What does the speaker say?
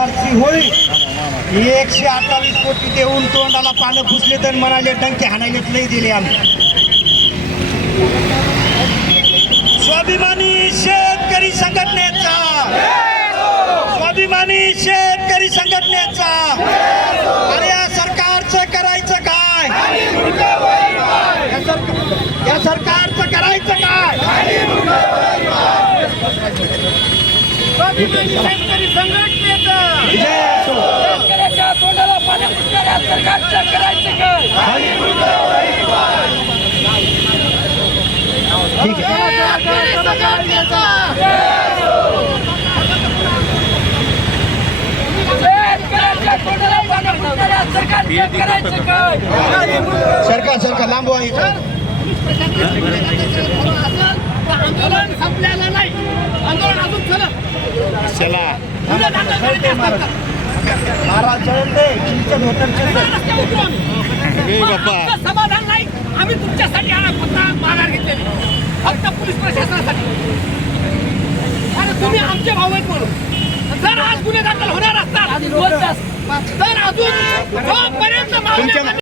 PRC होईल. 128 कोटी देऊन तोंडाला पानं पुसले तर म्हणाले डंके हाणायलेच नाही दिले आम्ही. स्वाभिमानी शेतकरी संघटनेचा, स्वाभिमानी शेतकरी संघटनेचा. अरे या सरकारचं करायचं काय? या सरकारचं करायचं काय? स्वाभिमानी शेतकरी संघटनेचा शेतकऱ्याच्या तोंडाला पाणी पुसणाऱ्या सरकारचं करायचं काय? ठीक आहे. शेतकरी संघटनेचा शेतकऱ्याच्या तोंडाला पाणी पुसणाऱ्या सरकारचं करायचं काय? सरकार लांबवा इथं. आंदोलन संपलेलं नाही, आंदोलन अजून चालत. महाराज जयंते चिंचन होतं. आमचं समाधान नाही. आम्ही तुमच्यासाठी फक्त माघार घेतलेली, फक्त पोलीस प्रशासनासाठी. आणि तुम्ही आमचे भाऊ आहेत म्हणून जर आज गुन्हे दाखल होणार असतात तर अजून जोपर्यंत